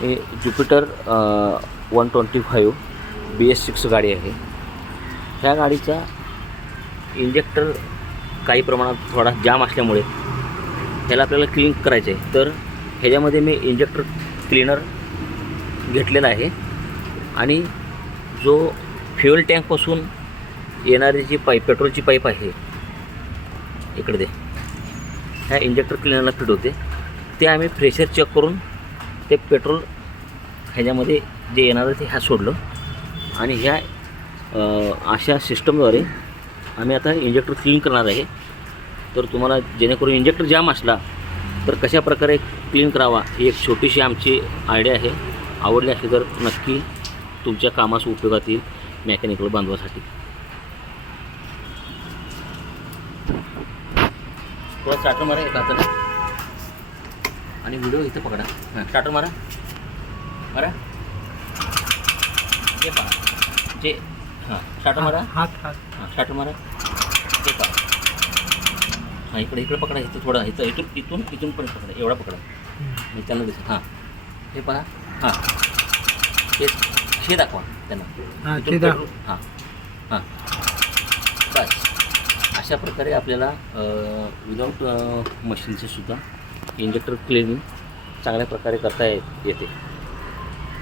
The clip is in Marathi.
हे ज्युपिटर 125 BS6 गाडी आहे. ह्या गाडीचा इंजेक्टर काही प्रमाणात थोडा जाम असल्यामुळे ह्याला आपल्याला क्लीन करायचं आहे. तर ह्याच्यामध्ये मी इंजेक्टर क्लीनर घेतलेला आहे आणि जो फ्युएल टँकपासून येणारी जी पाईप, पेट्रोलची पाईप आहे इकडे दे, ह्या इंजेक्टर क्लीनरला फिट होते. ते आम्ही प्रेशर चेक करून ते पेट्रोल ह्याच्यामध्ये जे येणार आहे ते ह्या सोडलं आणि ह्या अशा सिस्टमद्वारे आम्ही आता इंजेक्टर क्लीन करणार आहे. तर तुम्हाला जेणेकरून इंजेक्टर जाम असला तर कशा प्रकारे क्लीन करावा ही एक छोटीशी आमची आयडिया आहे. आवडली असली तर नक्की तुमच्या कामास उपयोगात येईल मेकॅनिकल बांधवासाठी. थोडा स्टार्टर मारा एका हाताने आणि व्हिडिओ इथं पकडा. हां, स्टार्टर मारा मारा. ते पहा जे हां स्टार्टर मारा. हात हात हां स्टार्टर मारा. ते पहा. हां इकडे पकडा. इथं थोडा इथून पण पकडा. एवढा पकडा मी त्यांना दिसत. हां हे पहा. हां हे दाखवा त्यांना. हां इथून ते दाखव. हां हां बस अशा प्रकारे आपल्याला विदाऊट मशीनचे सुद्धा इंजेक्टर क्लिनिंग चांगल्या प्रकारे करता येते.